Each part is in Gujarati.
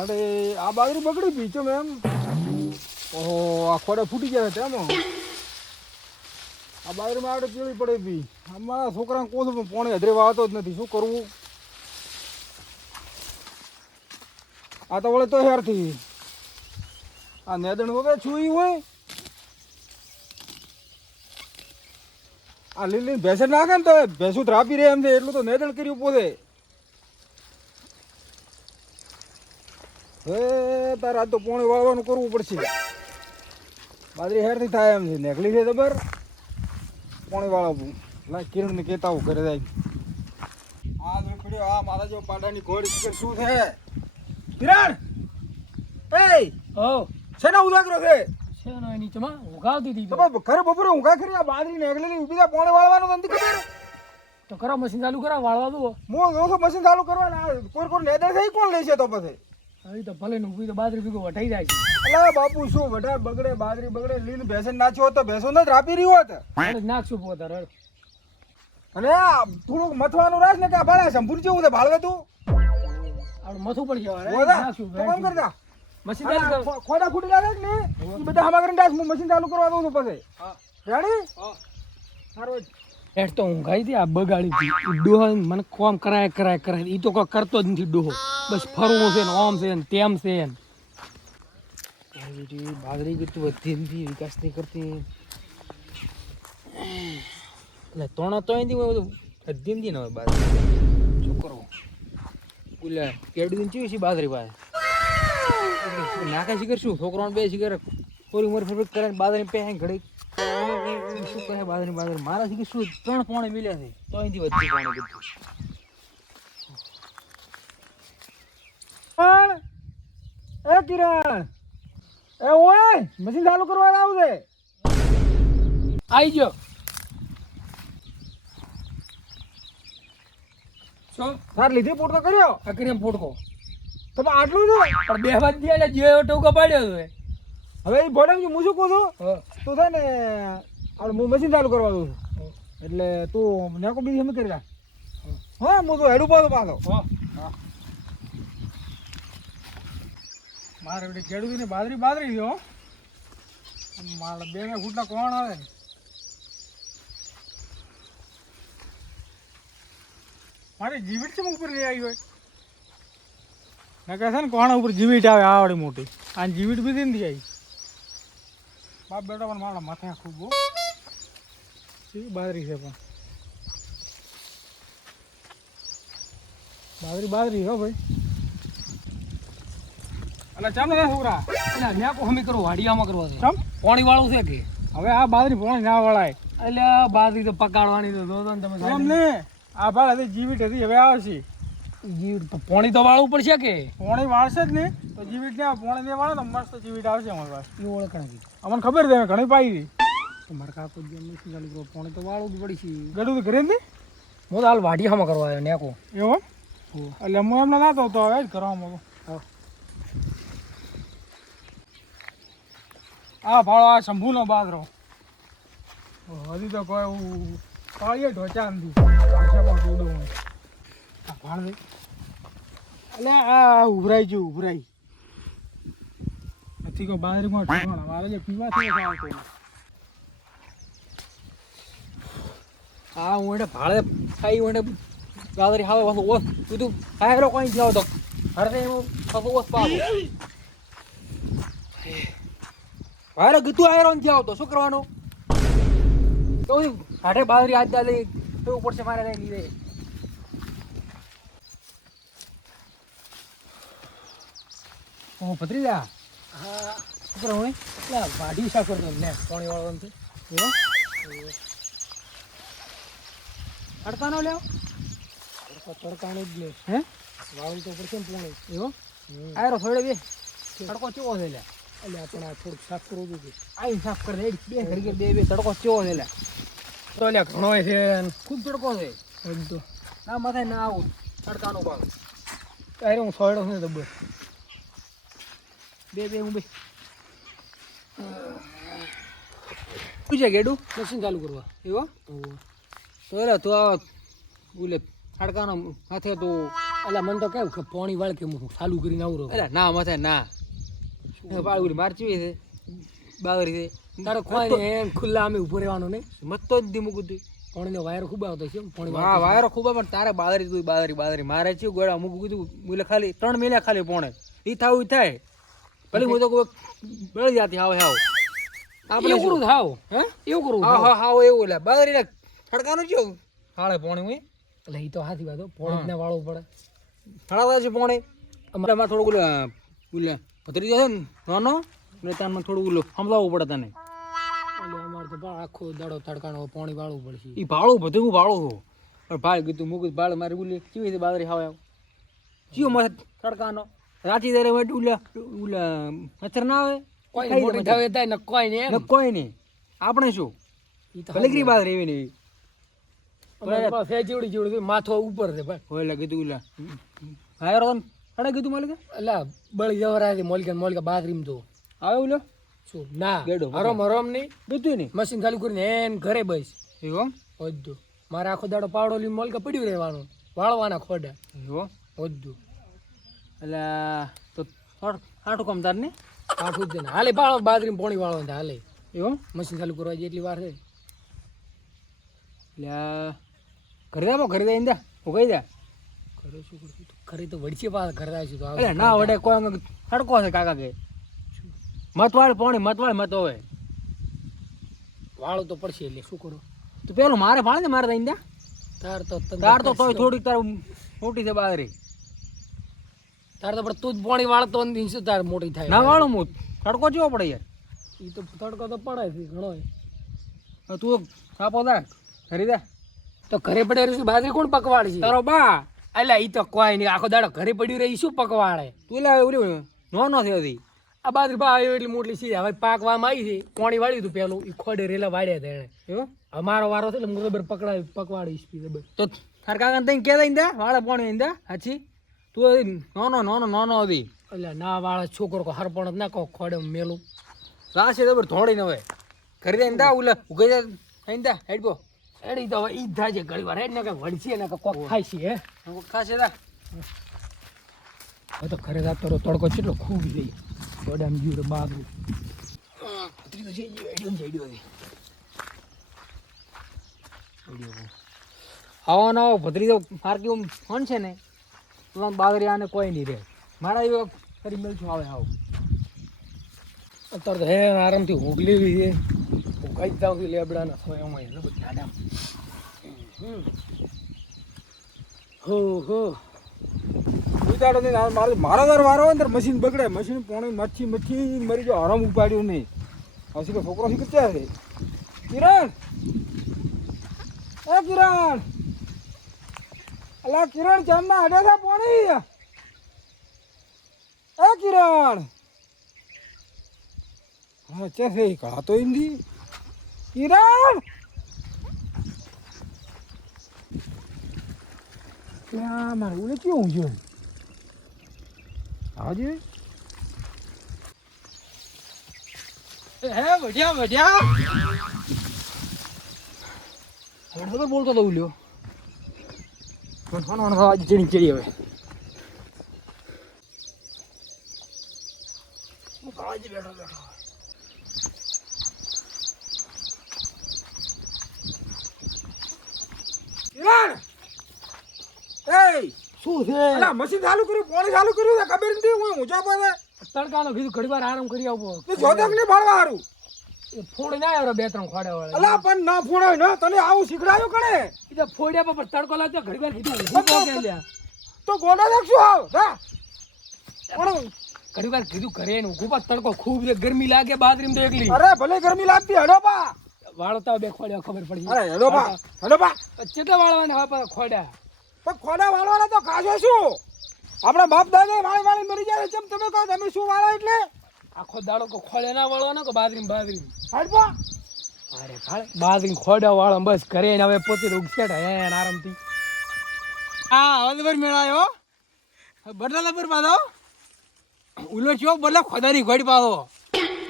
મારે આ બાજરી બગડી પી છો મેમ. ઓહો આ ખોડે ફૂટી ગયા તેમ. આ બાજરીમાં આપણે પીળી પડે પી. અમારા છોકરાને કહું છું પણ પોણે હદરે વાળતો જ નથી. શું કરવું? આ તો વળે તો હેરથી આ નેદણ વગર છુઈ હોય. આ લીલી ભેંસે નાખે ને તો ભેંસું ત્રાપી રહે એમ છે. એટલું તો નેદણ કર્યું પોતે. હે તારે આજ તો પોણે વાળવાનું કરવું પડશે. બાજરી હેરથી થાય એમ છે. નેકલી છે જબર. પોણે વાળવું ના કિરણને કહેતા હું ઘરે જાય. હા પડ્યો. હા મારા જેવો પાડાની ઘોડી શું છે કિરણ? એ ઓ શેના ઉજાગરો છે? છે ને નીચેમાં ઉગાવતી હતી તમે ઘરે બપોરે ઊંઘા કરી આ બાજરી નેકલેલી ઊભી થાય પોણે વાળવાનું નથી ખબર? તો કરો મશીન ચાલુ કરા વાળવા દો. હું કહું છું મશીન ચાલુ કરવાના. કોઈ નેદર થઈ કોણ લેશે તો પછી? હવે તો ભલે ને ઊભી તો બાજરી ભેગો વટાઈ જાય છે. અલા બાપુ શું વઢા બગડે બાજરી બગડે. લીન ભેંસન નાચ્યો હોત તો ભેંસો ને જ રાપી રહ્યો હોત. રડ નાખશું પોતા રડ. અને આ થોડુંક મથવાનું રાખ ને કે આ ભાડા સંપૂર્ણ જેવું છે ભાળવે તું. આપણે મથું પડી જવા ઓદા નાખશું તો કામ કરતા મશીન ચાલુ કર. ખોડા ખૂટી લાગે ને એ બધા હમા કરીને રાખ. હું મશીન ચાલુ કરવા દઉં છું પછી. હા રેડી? હા સારું. એટ તો ઊંઘાઈ હતી આ બગાડી હતી. ડોહો મને કોમ કરાય એ તો કોઈ કરતો જ નથી ડોહો. બસ ફરવું છે ને ઓમ છે ને તેમ છે ને. બાજરી કરતું વધતી નથી વિકાસ નહીં કરતી. એટલે તોણા તો અહીંથી વધતી નથી ને હવે બાજરી શું કરવું? બોલે કેડું ચીવી છે બાજરી પાસે નાખે શીખર શું છોકરાને બે શીખર કોરી ઉમર ફરફર કરે બાજરી પહે ઘડી શું કહે બાજરી મારા શીખર શું 3 પોણે મિલ્યા છે તો અહીંથી વધતી પોણે બધું. પણ એ કિરણ એ ઓય મશીન ચાલુ કરવા આવું છે. આવી ગયો શું તાર લીધી પોટ તો કર્યો. અકરીમ પોટકો તો આટલું જ હોય? પણ બે વાત થયા એટલે જે ટોકો પાડ્યો છે. હવે એ બોલે હું શું કહું છું હા તું છે ને આપણે હું મશીન ચાલુ કરવા દઉં છું. એટલે તું નેકો બીજી એમ કરી રાખ. હા હું તો હેડું પાછો પાછો. હા મારે બેટી ખેડૂત ને બાજરી જો મારા 2 ફૂટના કોણ આવે ને મારી જીવીટ છે ઉપર નહીં આવી હોય ને કહે છે ને કોણા ઉપર જીવીટ આવે આવડી મોટી આ જીવીટ બી નથી આવી. બાપ બેટા પણ મારા માથે ખૂબ બાજરી છે પણ બાજરી હો ભાઈ. એટલે ચાલો ને છોકરા એટલે મેં કો હમી કરું વાડિયામાં કરવા છે ચમ પાણી વાળું છે કે હવે આ બાજરી પાણી ના વળાય એટલે બાજરી તો પકાડવાની તો દો ને તમે એમ ને આ ભાળ હતી જીવીટ હતી હવે આવશે જીવીટ પાણી તો વાળવું પડશે કે પાણી વાળશે જ ને તો જીવીટ ને પાણી ને વાળે તો મસ્ત જીવીટ આવશે અમારી પાસે એ ઓળખાણ અમને ખબર છે ઘણી પાઈ હતી તમારે કાકો મશીન ચાલુ કરો પાણી તો વાળવું જ પડશે ગડું તો ઘરે નથી હું તો હાલ વાડિયામાં કરવા આવ્યો નેકો એવો એટલે હું એમને નાતો તો હવે જ કરવામાં આ ભાડો આ શંભુનો બાજરો હજી તો કોઈ પાળીએ ઢોચા નથી ભાડ દે એટલે આ ઉભરાઈ નથી કોઈ બાજરીમાં ઠેકાણા મારે જે પીવા છે આવતો હા હું એને ભાડે ખાઈ હું એને બાજરી હાવે પાછું ઓસ તું હાયરો કોઈ જાવ તો હરને એમાં પાછું ઓસ પાવો હારે ગીતું આયરો ને જાવ તો શું કરવાનું તો હાડે બાજરી આજ લઈ એવું પડશે મારે લઈ લીધે ઓ ભત્રીજા હા શું કરવાનું એટલે વાઢી શા કરતો ને પાણી વાળવાનું છે એવો અડતાનો લેવો તડકાનો જ લે હે વાળું તો પડશે ને પાણી એવો આયરો થોડે બે તડકો ચેવો છે લે એટલે આપણે આ થોડુંક સાફ કરવું જોઈએ આઈ સાફ કરી દે બે ઘડી બે તડકો ચેવો છે લે તો લે ઘણો છે ખૂબ તડકો છે તો ના માથે ના આવું તડકાનો ભાગ ત્યારે હું સોયડો છું દબર બે હું બે શું છે ગેડું મશીન ચાલુ કરવા એવો તો એટલે તું આ બોલે તડકાનો હાથે તો એટલે મને તો કેવું કે પોણી વાળ કે હું ચાલુ કરીને આવરો એટલે ના મથે ના બાળુરી મારચી છે બાગરી છે તારો ખોઈ ને એમ ખુલ્લા અમે ઉભો રહેવાનું નહીં મત તો જ ધીમું કીધું પોણીનો વાયરો ખૂબ આવતો છે પોણી હા વાયરો ખૂબ પણ તારે બાગરી તું બાગરી મારે છે ગોળા અમુક કીધું બોલે ખાલી 3 મિનિટ ખાલી પોણે ઈ થાવું થાય ભલે હું તો બળી જાતી હાવ હાવ આપણે એવું કરું થાવ હે એવું કરું હા હા હા એવું લે બાગરી ને ખડકાનું છે હાળે પોણે હું એટલે ઈ તો હાથી વાત પોણી ને વાળવું પડે ખડાવા છે પોણે અમારે માં થોડું બોલે પતરી જશે ને નાનો એટલે તારમાં થોડું બોલો સમજાવવું પડે તને એટલે અમારે તો આખો દાડો તડકાનો પોણી વાળવું પડશે ઈ ભાળું બધું હું ભાળું છું પણ ભાળ કીધું મૂકું ભાળ મારી બોલી કેવી રીતે બાદરી હાવ ચિયો મસ્ત તડકાનો રાચી દે ઉલા મચ્છર ના આવે કોઈ મોટી થાવે થાય ને કોઈ ને એમ કોઈ નહીં આપણે શું ઈ તો ભલેકરી બાદરી એવી નહીં અમારે પાસે જેવડી જેવડી માથો ઉપર છે ભાઈ હોય કીધું ઉલા હાયરો અડે કીધું માલિક એટલે બળી જવરા છે મોલકા બાથરૂમ તો આવે ઉલો શું ના ગેડો હરમ નહીં બધું નહીં મશીન ચાલુ કરીને એન ઘરે બસ એવું બધું મારે આખો દાડો પાવડો લઈને મોલકા પડ્યું રહેવાનું વાળવાના ખોડા એવું બધું એટલે તો આઠું કામ તાર ને આઠું જ ને હાલે પાડો બાથરૂમ પોણી વાળવાનું હાલે એવું મશીન ચાલુ કરવા જેટલી વાર છે એટલે ઘરે દે ઘરે દે ઇંદા હું કહી દે ઘરે શું કરશું ઘરે તો વડશે પાછા ઘરે આવીશું તો એટલે ના વડે કોઈ તડકો છે કાકા કે મતવાળ પાણી મત હોય વાળો તો પડશે એટલે શું કરો તું પેલું મારે ભાણે ને મારે દઈ દે તાર તો તોય થોડીક તાર મોટી છે બાદરી તાર તો પણ તું જ પોણી વાળતો નથી શું તાર મોટી થાય ના વાળું હું તડકો જેવો પડે યાર એ તો તડકો તો પડે છે ઘણો હવે તું કાપો દે ખરી દે તો ઘરે પડે રહ્યું બાજરી કોણ પકવાડે છે તારો બા એટલે ઈ તો કોઈ નહીં આખો દાડો ઘરે પડ્યું રહી શું પકવાડે તું લે ઓલી નો થયો હતી આ બાજરી બા આવ્યો એટલી મોટી છે હવે પાકવામાં આવી છે પોણી વાળ્યું હતું પેલું એ ખોડે રેલા વાળ્યા હતા એને એવું અમારો વારો છે એટલે હું બરાબર પકવાડીશ બરાબર તો તાર કાકા તઈ કે દઈ દે વાળે પાણી દે હાચી તું નાનો હતી એટલે ના વાળા છોકરો કો હરપણ ના કહો ખોડે મેલું રાશે તો થોડી ન હોય કરી દે દા ઉલે ઉગઈ દે થઈ દે હેડબો એડી તો હવે ઈ જ થાય છે ઘણી વાર હેડ ને કે વળશે ને કે કોક ખાય છે હે ખાશે દા હવે તો ઘરે જાતો તડકો કેટલો ખૂબ જઈ ગોડામ જીવ રે બાબુ આવવાનો ભદ્રી તો માર્કી ફોન છે ને બાદરી આને કોઈ નહીં રે મારા એવો ફરી મેલ છું આવે આવ અત્યારે તો હે આરામથી હોગલેવી છે હું કઈ જાઉં છું લેબડાના સોયમાં બધા હો હો ઉતાડો નહીં મારો દર વારો હોય ને ત્યારે મશીન બગડે મશીન પોણી મચ્છી મરી જો હરામ ઉપાડ્યું નહીં હસી કે છોકરો શીખ ક્યાં છે કિરણ એ કિરણ અલા કિરણ ચાંદના અડે છે પોણી એ કિરણ હા ચે છે કળા તો હિન્દી કિરણ ત્યાં મારે ઓલે કેવું છે આજે હે વઢિયા હવે તો બોલતો તો ઉલ્યો પણ ફોન આજે ચડી ચડી હવે હું કાળજી બેઠો કિરણ એ શું છે અલા મશીન ચાલુ કર્યું પાણી ચાલુ કર્યું છે ખબર નથી હું ઊંચા પાસે તડકાનો કીધું ઘડી વાર આરામ કરી આવો તો જોતક ને ભણવા હારું એ ફોડ ના આવ્યો બે ત્રણ ખોડે વાળા અલા પણ ના ફોડાય ને તને આવું શીખડાયું કણે એ તો ફોડ્યા પણ તડકો લાગ્યો ઘડી વાર કીધું ઊભું તો કે લ્યા તો ગોડા રાખશું આવ જા પણ ઘડી વાર કીધું ઘરે ને ઊભું પણ તડકો ખૂબ છે ગરમી લાગે બાદરીમ તો એકલી અરે ભલે ગરમી લાગતી હડો બા વાળતા બે ખોડ્યા ખબર પડી અરે હડો બા કેટલા વાળવાના હવે પાછા ખોડ્યા તો ખોડા વાળવાના તો કાજો શું આપણા બાપ દાદા વાળી મરી જાય જેમ તમે કહો તમે શું વાળા એટલે આખો દાડો કો ખોડે ના વાળવાનો કે બાદરીમ હડબા અરે ભાઈ બાદરીમ ખોડા વાળા બસ ઘરે ને હવે પોતે ઉગસેટ હે આરામથી હા હવે તો મેળાયો બદલા પર પાડો ઉલો છો બદલા ખોદારી ઘોડી પાડો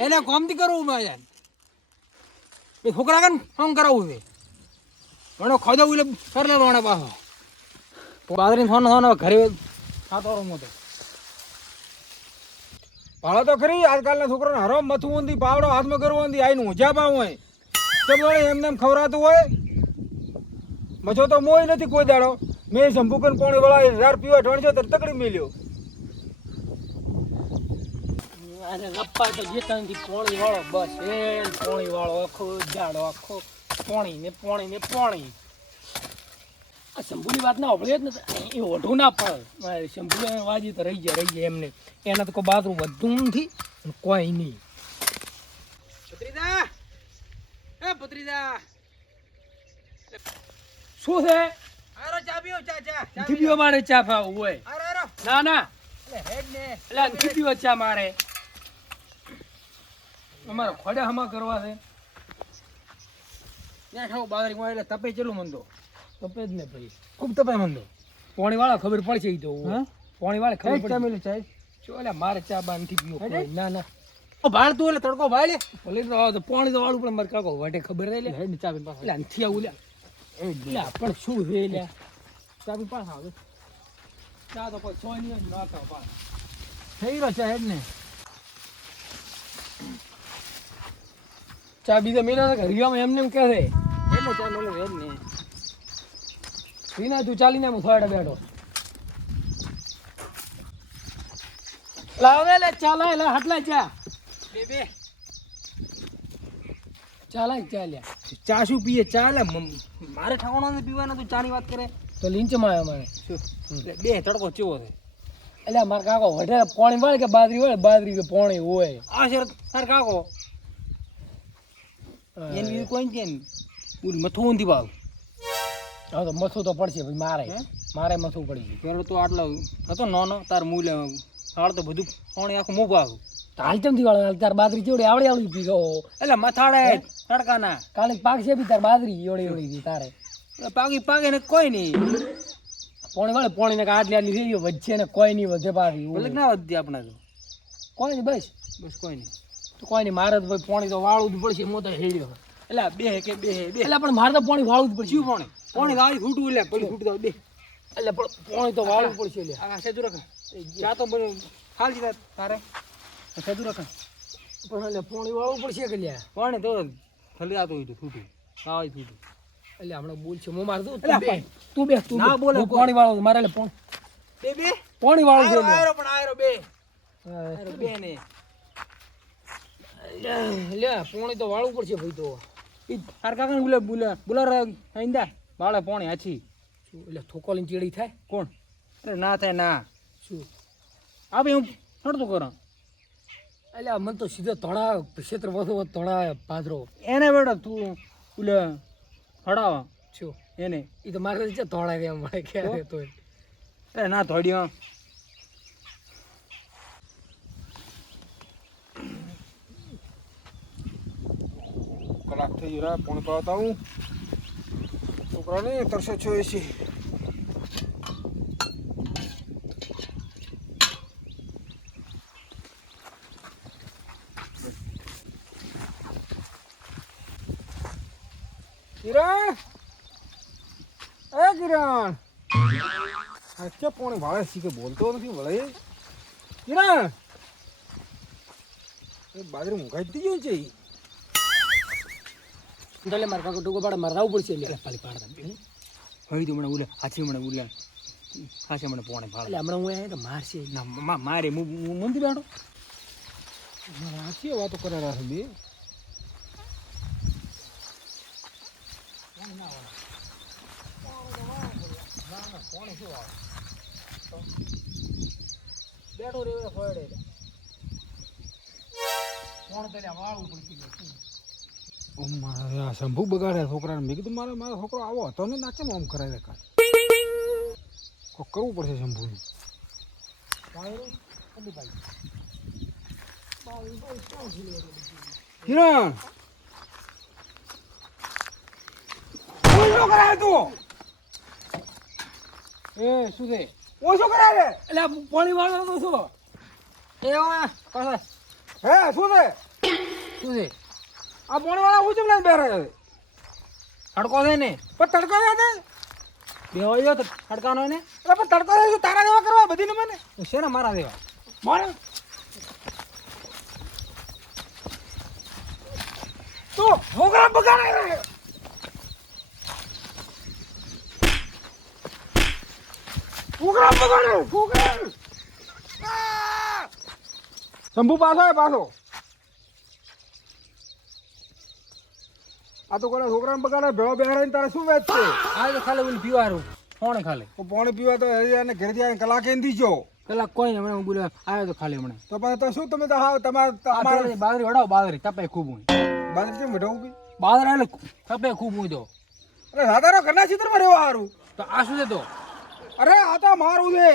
એને કોમથી કરવું માં યાર એ છોકરા કન કામ કરાવવું છે પણ ખોદા ઉલે કર લેવાનો પાછો બાદરી ફોન ઘરે ખાતો રહું તો ભાડો તો ખરી આજકાલના છોકરાને હરામ મથું ઊંધી પાવડો હાથમાં કરવો ઊંધી આઈને ઊંઝા પાવ હોય કેમ એમને એમ ખવરાતું હોય મછો તો મોય નથી કોઈ દાડો મેં શંભુકન પાણી વાળા 1000 પીવા ઢણજો તો તકડી મેલ્યો અને લપ્પા તો જેતાથી પોણી વાળો બસ એ પોણી વાળો આખો જાડો આખો પોણી ને આ શંભુની વાત ના હોભળી જ ને એ ઓઢું ના પડે શંભુ વાજી તો રહી જાય એમને એના તો કોઈ બાથરૂમ વધતું નથી કોઈ નહીં ભત્રીજા એ ભત્રીજા શું છે આરો ચા પીઓ ચા નથી પીવા મારે ચા પાવું હોય આરો ના એટલે હેડ ને એટલે નથી પીવા ચા મારે અમારે ખોડે હમા કરવા છે ત્યાં ઠાવ બાદરી માં એટલે તપે ચેલું મંદો તપે જ ને ભાઈ ખૂબ તપે મંદો પોણી વાળા ખબર પડશે ઈ તો પોણી વાળા ખબર પડશે મિલી ચાય ચો એટલે મારે ચા બા નથી પીવો ના ભાળ તું એટલે તડકો ભાળ ભલે તો પોણી તો વાળું પણ મારે કાકો વાટે ખબર રહે લે હેડ ને ચા પી પાછો એટલે નથી આવું લે એટલે પણ શું છે લે ચા પી પાછો આવે ચા તો કોઈ સોય નહીં ના તો પા થઈ રહ્યો ચા હેડ ને ચા બીજા મેલા કે હરિયામાં એમને એમ કહે છે હેડ ને ચા મેલો હેડ ને રીના તું ચાલીને હું થોડા બેઠો લાવ લે ચાલે લે હટલા ચા બે ચાલે ચા લે ચા શું પીએ ચા લે મારે ઠાવણા ને પીવાના તું ચાની વાત કરે તો લીંચ માં આવ્યો મને એટલે બે તડકો ચેવો છે એટલે મારા કાકો વઢે પાણી વાળે કે બાદરી કે પાણી હોય આ શેર તાર કાકો એની બીજું કોઈ છે ને બોલ મથું ઊંધી ભાવ હા તો મથું તો પડશે ભાઈ મારે મથું પડી ગયું પેલો તો આટલો હતો નાનો તાર મૂલ્ય હાલ તો બધું પાણી આખું મૂક આવું હાલ ચમથી વાળો તાર બાદરી ચેવડી આવડી પી ગયો એટલે મથાડે તડકાના કાલે પાક છે બી તાર બાદરી એવડી તારે પાગે ને કોઈ નહીં પોણી વાળે પોણી ને આટલી થઈ ગયો વચ્ચે ને કોઈ નહીં વધે પાછી ભલે ના વધી આપણા તો કોઈ નહીં બસ કોઈ નહીં તો કોઈ નહીં મારે તો ભાઈ પોણી તો વાળવું જ પડશે હું તો હેડ્યો એટલે બે એટલે પણ મારે તો પોણી વાળવું જ પડશે પાણી વાળી ફૂટવું એટલે પેલું ફૂટું તો બે એટલે પણ પોણી તો વાળવું પડશે એટલે આ સેજુ રખા ચા તો બધું ખાલ દીધા તારે સેજુ રખા પણ એટલે પોણી વાળવું પડશે કે લ્યા પાણી તો ખાલી આતું હોય ફૂટું ખાવાય ફૂટું એટલે હમણાં બોલ છે હું મારે તું બે ના બોલે પોણી વાળો મારે એટલે બે પોણી વાળું છે આયરો પણ આયરો બે ને લે પોણી તો વાળવું પડશે ભાઈ તો તાર કાકા ને બુલર આઈંદા વાળે પાણી આછી એટલે થોકોલી ચેડી થાય કોણ અરે ના થાય ના શું આ ભાઈ હું નડતું કરો એટલે મને તો સીધો ધોળા ક્ષેત્ર વધુ ધોળા પાદરો એને બેટા તું બોલે હડાવા શું એને એ તો મારે ધોળા એમ મળે ક્યારે તો અરે ના ધોડ્યો કલાક થઈ ગયો પાણી પાવતા હું છોકરાને 386 કિરણ કિરણ અચ્છા પાણી વાળે શીખે બોલતો નથી વળે કિરણ એ બાજરી મુંગાઈ ગયું છે એટલે મારે કાકો ટૂંકો પાડે મરવાવું પડશે એટલે પાલી પાડતા હવે તો મને બોલે હાથી મને બોલે ખાસે મને પાણી ભાડે એટલે હમણાં હું આવ્યો તો મારશે ના મારે મંદી બેઠો હાથી વાતો કરે રહ્યા છે બે બેઠો રે ફોડે કોણ પેલા વાળું પડશે મારા શંભુ બગાડ્યા છોકરાને મેં કીધું મારો છોકરો આવો હતો ને નાચે આમ કરાય કાલ કોક કરવું પડશે શંભુને કિરણ ઓછો કરાય તું એ શું છે ઓછો કરાય એટલે પાણી વાળો તો શું હે શું છે શું છે આ પાણી વાળા હું ચમ લઈને બેઠા છે તડકો છે ને પણ તડકો છે બેવાયો તો તડકાનો ને એટલે પણ તડકો થાય શું તારા જેવા કરવા બધી ને મને તો છે ને મારા દેવા મારે તો પ્રોગ્રામ બગાડે પ્રોગ્રામ બગાડે પ્રોગ્રામ શંભુ પાછો આવે પાછો આ તો કોને છોકરાને બગાડે ભેળો બેહાડીને તારે શું વેચ છે આ તો ખાલી ઓલું પીવાનું કોણે ખાલી પાણી પીવા તો હરિયાને ઘરે જાય કલાક એમ દીજો કલાક કોઈ હમણાં હું બોલ્યો આવ્યો તો ખાલી હમણાં તો પણ તો શું તમે તો હા તમારે બાદરી વડાવો બાદરી તપે ખૂબ હું બાજુ કેમ બેઠાવું કે બાદરા એટલે તપે ખૂબ હું તો અરે સાધારો ઘરના ચિત્રમાં રહેવા સારું તો આ શું છે તો અરે આ તો મારું છે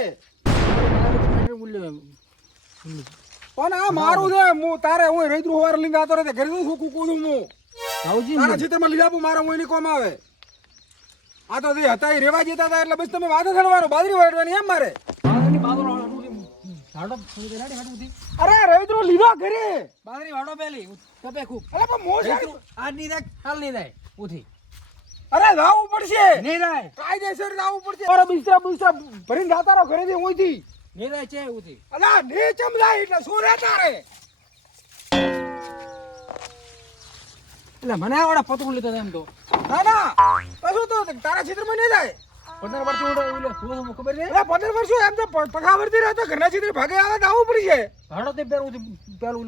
પણ આ મારું છે હું તારે હું રૈદ્રુ હોવાર લઈને આતો રહે ઘરે શું કૂકું છું હું ભાવજી તારા ચિત્રમાં લીધા પણ મારા મોઈની કોમ આવે આ તો જે હતા એ રેવા જતા હતા એટલે બસ તમે વાદે થડવાનો બાજરી વાટવાની એમ મારે બાદરી બાદરો હાડો થોડી રેડી હાડું અરે રૈદ્રુ લીધો ઘરે બાદરી વાડો પેલી તપે ખૂબ અરે પણ મોસા આજ નહીં થાય હાલ નહીં થાય ઉઠી અરે જાવું પડશે નહીં થાય કાયદેસર જાવું પડશે અરે બિસ્તરા ભરીને જાતા રહો ઘરેથી ઓયથી નહીં થાય છે ઉઠી અલા ને ચમલાય એટલે શું રહેતા રે એટલે મને આવડા પતરું લીધો એમ તો ના ના કશું તો તારા ક્ષેત્રમાં નહીં જાય 15 વર્ષ ઓલે શું ખબર છે એટલે 15 વર્ષો એમ તો પગાવરથી રહેતો ઘરના ક્ષેત્રે ભાગે આવે તો આવવું પડશે હાડો તે પેલું પેલું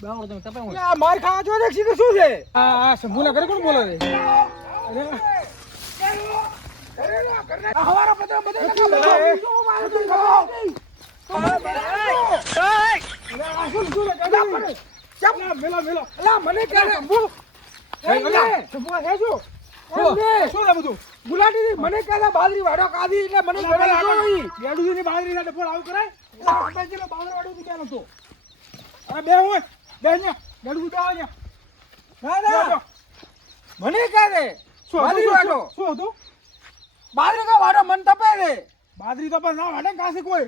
બાવડો તમે તપે એટલે આ માર ખાવા જો ક્ષેત્ર શું છે આ શંભુના ઘરે કોણ બોલે છે આ હવારા બધા મને કહે બાજરી વાડો કાઢી એટલે મને બાજરી ના ડફોળ આવું કરાય બાજરી વાડો ક્યાં નતો અરે બે હોય બે ગડું તો આવે ના મને કહે દે બાજરી વાડો શું હતું બાજરી કા વાડો મન તપે દે બાજરી તો પણ ના વાડે કાસે કોઈ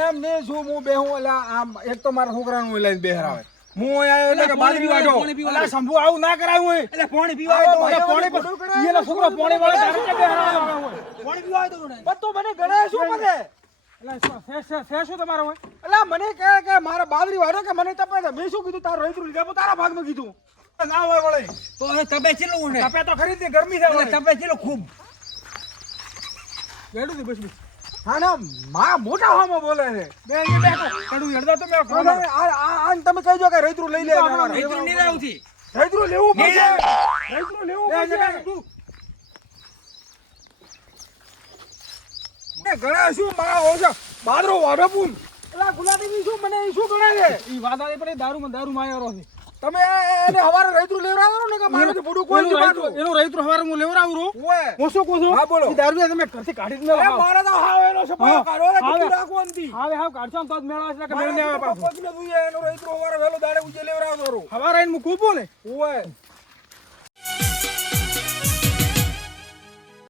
એમ ને શું હું બેહું એટલે આમ એક તો મારા છોકરાનું લઈને બેહરાવે હું આયો એટલે કે બાજરી વાડો એટલે શંભુ આવું ના કરાયું હોય એટલે પાણી પીવા આવ્યો તો પાણી એનો છોકરો પાણી વાળે તારે કે બેહરાવે હોય પાણી પીવા આવ્યો તો પણ તો મને ગણે શું પડે એટલે શું તમારો હોય એટલે મને કહે કે મારા બાજરી વાડો કે મને તપે છે મેં શું કીધું તારો રહીતું લીધા તારા ભાગમાં કીધું ના હોય વળે તો હવે તપે ચેલું ને તપે તો ખરીદી ગરમી થાય તપે ચેલું ખૂબ બેડું થી બસ હા ના માં મોટા હોમાં બોલે છે બે અહીંયા બેઠો કડું હેડતા તો મેં આ તમે કહી દો કે રૈત્રું લઈ લે રૈત્રું નહીં લાવું થી રૈત્રું લેવું પડશે રૈત્રું લેવું પડશે એ ગણા શું મારા ઓછા બાદરો વાડો પૂન એલા ગુલાબી શું મને શું ગણે છે ઈ વાદા પડે દારૂ માયો છે તમે એને હવારે રૈત્રું લેવરાવો ને કે મારાથી બડું કોઈ નહીં બાટલું એનું રૈત્રું હવારે હું લેવરાવું રો ઓય હું શું કહું છું હા બોલો ઈ દારૂ તમે ઘરથી કાઢી જ એ મારા તો હાવ એનો સપા કાઢો ને કીધું રાખો અંતી હવે હાવ કાઢશો તો જ મેળા છે કે મેળ ને આવે પાછું પગને દુઈએ એનો રૈત્રું હવારે વેલો દાડે ઉજે લેવરાવો રો હવારે આઈને હું કૂપું ને ઓય